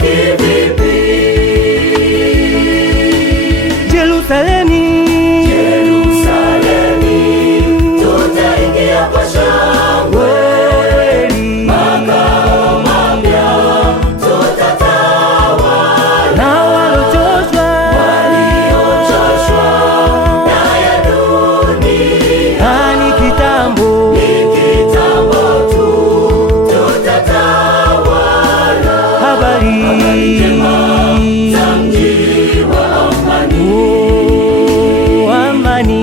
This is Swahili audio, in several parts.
kivipi? Yerusalemu, Yerusalemu, tutaingia kwa shangwe. Makao mapya tutatawala. na waliochoshwa Na ya dunia ni kitambo, tu tutatawala. habari Njema za mji wa amani, amani.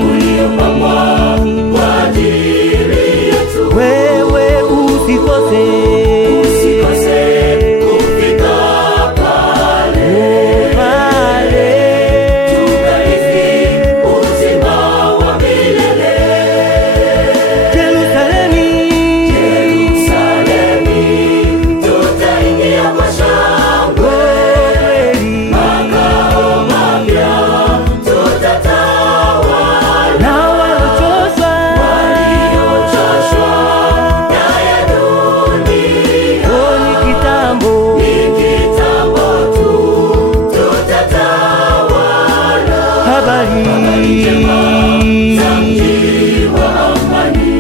kwa ajili yetu. Wewe usikose Kufika pale, tukarithi uzima wa milele. Yerusalemu, Yerusalemu, tutaingia kwa shangwe. Makao mapya tutatawala. na waliochoshwa Na ya dunia ni kitambo, tu tutatawala. habari Za mji wa amani,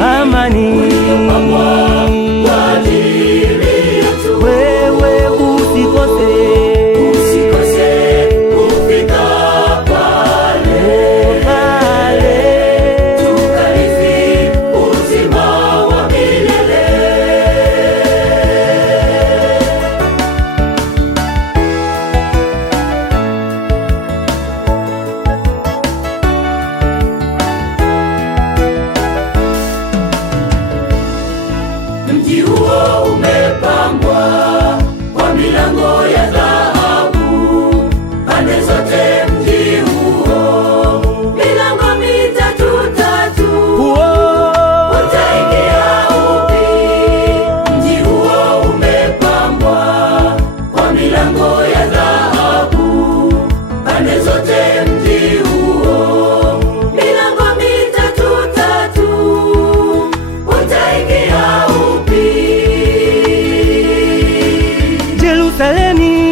amani. kwa ajili yetu. Wewe usikose Kufika pale, tukarithi uzima wa milele. Mji huo umepambwa kwa milango ya dhahabu pande zote. Mji huo milango mitatu tatu, utaingia upi? Mji huo umepambwa kwa milango ya dhahabu pande zote. Mji huo milango mitatu tatu, utaingia upi? Yerusalemu,